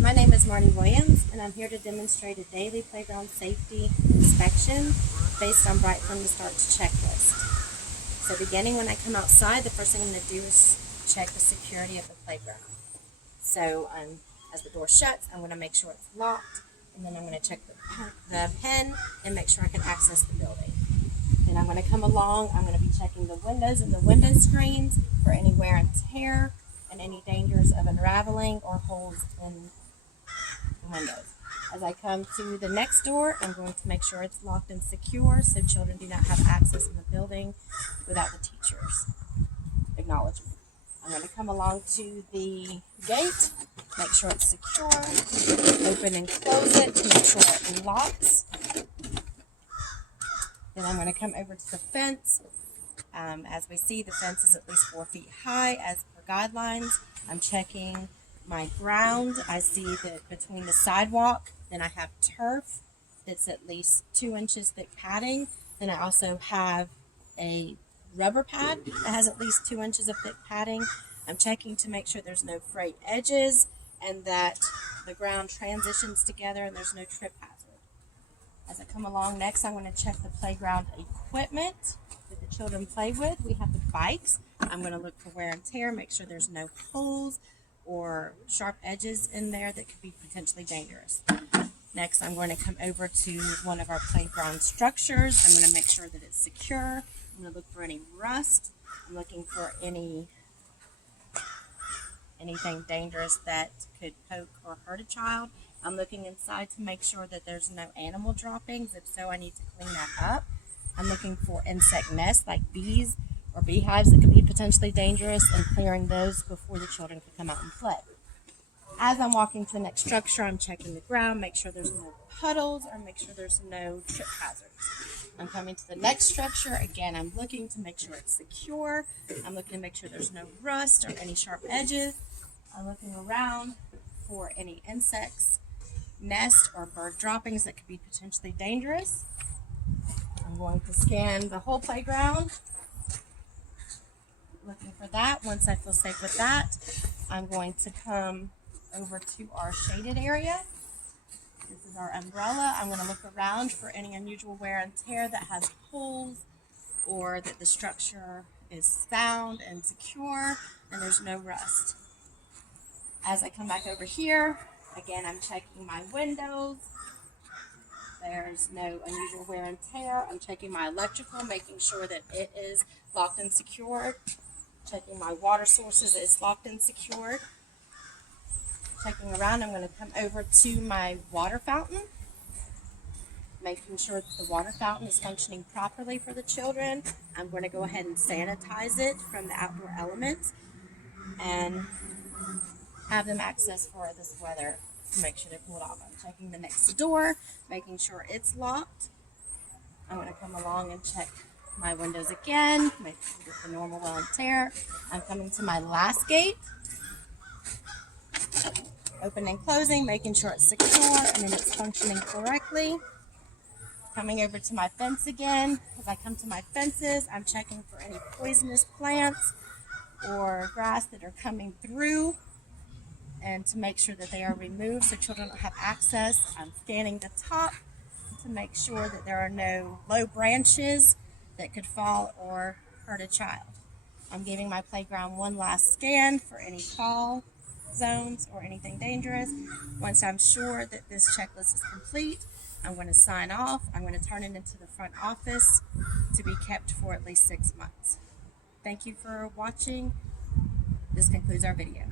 My name is Mardi Williams, and I'm here to demonstrate a daily playground safety inspection based on right from the start checklist. So beginning when I come outside, the first thing I'm going to do is check the security of the playground. So as the door shuts, I'm going to make sure it's locked, and then I'm going to check the pin and make sure I can access the building. Then I'm going to come along, I'm going to be checking the windows and the window screens for any wear and tear and any dangers of unraveling or holes in windows. As I come to the next door, I'm going to make sure it's locked and secure so children do not have access in the building without the teacher's acknowledgement. I'm going to come along to the gate, make sure it's secure, open and close it to make sure it locks. Then I'm going to come over to the fence. As we see, the fence is at least 4 feet high as per guidelines. I'm checking my ground. I see that between the sidewalk, then I have turf that's at least 2 inches thick padding. Then I also have a rubber pad that has at least 2 inches of thick padding. I'm checking to make sure there's no frayed edges and that the ground transitions together and there's no trip hazard. As I come along next, I'm going to check the playground equipment that the children play with. We have the bikes. I'm going to look for wear and tear, make sure there's no holes or sharp edges in there that could be potentially dangerous. Next, I'm going to come over to one of our playground structures. I'm going to make sure that it's secure. I'm going to look for any rust. I'm looking for anything dangerous that could poke or hurt a child. I'm looking inside to make sure that there's no animal droppings. If so, I need to clean that up. I'm looking for insect nests like bees or beehives that could be potentially dangerous and clearing those before the children can come out and play. As I'm walking to the next structure, I'm checking the ground, make sure there's no puddles or make sure there's no trip hazards. I'm coming to the next structure. Again, I'm looking to make sure it's secure. I'm looking to make sure there's no rust or any sharp edges. I'm looking around for any insects, nest, or bird droppings that could be potentially dangerous. I'm going to scan the whole playground, looking for that. Once I feel safe with that, I'm going to come over to our shaded area. This is our umbrella. I'm going to look around for any unusual wear and tear that has holes or that the structure is sound and secure and there's no rust. As I come back over here, again, I'm checking my windows. There's no unusual wear and tear. I'm checking my electrical, making sure that it is locked and secured. Checking my water sources, it's locked and secured. Checking around, I'm going to come over to my water fountain, making sure that the water fountain is functioning properly for the children. I'm going to go ahead and sanitize it from the outdoor elements and have them access for this weather to make sure they're cooled off. I'm checking the next door, making sure it's locked. I'm going to come along and check my windows again, make sure get the normal wear and tear. I'm coming to my last gate, opening and closing, making sure it's secure and then it's functioning correctly. Coming over to my fence again. As I come to my fences, I'm checking for any poisonous plants or grass that are coming through and to make sure that they are removed so children don't have access. I'm scanning the top to make sure that there are no low branches that could fall or hurt a child. I'm giving my playground one last scan for any fall zones or anything dangerous. Once I'm sure that this checklist is complete, I'm going to sign off. I'm going to turn it into the front office to be kept for at least 6 months. Thank you for watching. This concludes our video.